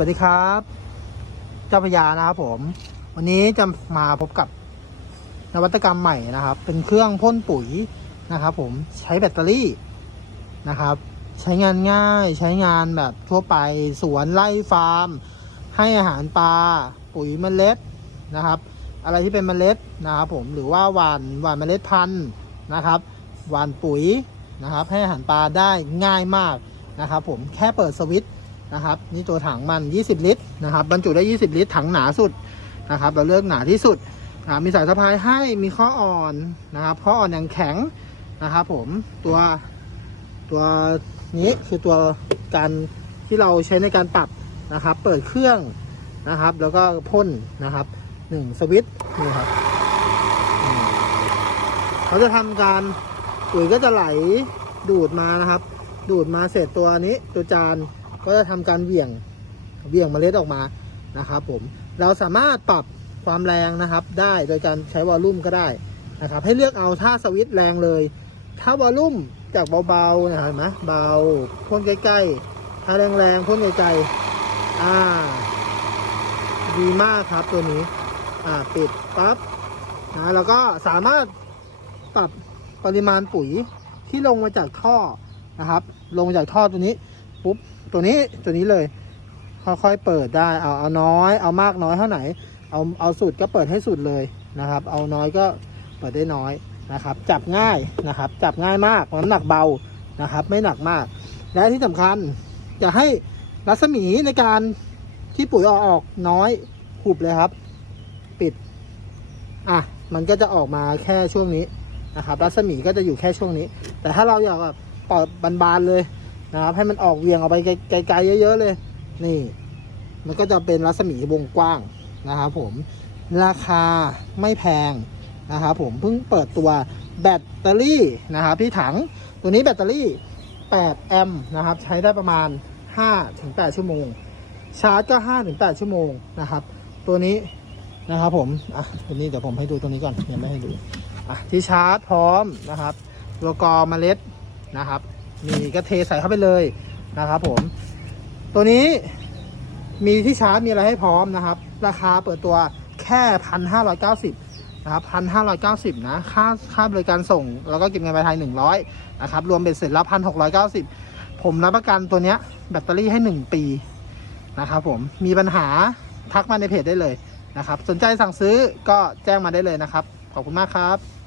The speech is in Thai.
วัสดีครับ เจ้าพญานะครับผม วันนี้จะมาพบกับนวัตกรรมใหม่นะครับ เป็นเครื่องพ่นปุ๋ยนะครับ ผมใช้แบตเตอรี่นะครับ ใช้งานง่ายใช้งานแบบทั่วไปสวนไร่ฟาร์ม ให้อาหารปลาปุ๋ยเมล็ดนะครับ อะไรที่เป็นเมล็ดนะครับ ผมหรือว่าหวานหวานเมล็ดพันธุ์นะครับหวานปุ๋ยนะครับ ให้อาหารปลาได้ง่ายมากนะครับ ผมแค่เปิดสวิตช์ นะครับ นี่ตัวถังมัน 20 ลิตรนะครับ บรรจุได้ 20 ลิตร ถังหนาสุดนะครับ เราเลือกหนาที่สุดมีสายสะพายให้ มีข้ออ่อนนะครับ ข้ออ่อนอย่างแข็งนะครับผม ตัวตัวนี้คือตัวการที่เราใช้ในการปรับนะครับ เปิดเครื่องนะครับ แล้วก็พ่นนะครับหนึ่งสวิตช์นี่ครับ เขาจะทำการปุ๋ยก็จะไหลดูดมานะครับ ดูดมาเสร็จตัวนี้ตัวจาน ก็จะทำการเหวี่ยงเหวี่ยงเมล็ดออกมานะครับผมเราสามารถปรับความแรงนะครับ ได้โดยการใช้วอลลุ่มก็ได้นะครับ ให้เลือกเอาถ้าสวิตแรงเลย ถ้าวอลลุ่มจากเบาๆนะเห็นไหมเบาพ่นใกล้ๆถ้าแรงๆพ่นไกลๆอ่า ดีมากครับตัวนี้ อ่าปิดปั๊บนะแล้วก็สามารถปรับปริมาณปุ๋ยที่ลงมาจากท่อนะครับ ลงมาจากท่อตัวนี้ ปุ๊บตัวนี้ตัวนี้เลยค่อยๆเปิดได้เอาเอาน้อย เอามากน้อยเท่าไหร่เอาเอาสุดก็เปิดให้สุดเลยนะครับ เอาน้อยก็เปิดได้น้อยนะครับ จับง่ายนะครับ จับง่ายมากน้ำหนักเบานะครับ ไม่หนักมาก และที่สำคัญจะให้รัศมีในการที่ปุ๋ยออกออกน้อยหุบเลยครับ ปิดอะมันก็จะออกมาแค่ช่วงนี้นะครับ รัศมีก็จะอยู่แค่ช่วงนี้ แต่ถ้าเราอยากแบบปอยบานๆเลย นะครับ ให้มันออกเวียงออกไปไกลๆเยอะ ๆ เลย นี่ มันก็จะเป็นรัศมีวงกว้างนะครับผมราคาไม่แพงนะครับผมเพิ่งเปิดตัวแบตเตอรี่นะครับที่ถังตัวนี้แบตเตอรี่ 8 แอมป์นะครับ ใช้ได้ประมาณ 5-8 ชั่วโมง ชาร์จก็ 5-8 ชั่วโมงนะครับ ตัวนี้นะครับผม อะตัวนี้เดี๋ยวผมให้ดูตัวนี้ก่อนยังไม่ให้ดู อะที่ชาร์จพร้อมนะครับตัวกรอเมล็ดนะครับ มีก็เทใส่เข้าไปเลยนะครับผม ตัวนี้มีที่ชาร์จมีอะไรให้พร้อมนะครับ ราคาเปิดตัวแค่พันห้าร้อยเก้าสิบนะครับพันห้าร้อยเก้าสิบนะ ค่าค่าบริการส่ง แล้วก็เก็บเงินปลายทางหนึ่งร้อยนะครับ รวมเป็นเสร็จแล้วพันหกร้อยเก้าสิบผมรับประกันตัวเนี้ยแบตเตอรี่ให้หนึ่งปีนะครับผม มีปัญหาทักมาในเพจได้เลยนะครับ สนใจสั่งซื้อก็แจ้งมาได้เลยนะครับ ขอบคุณมากครับ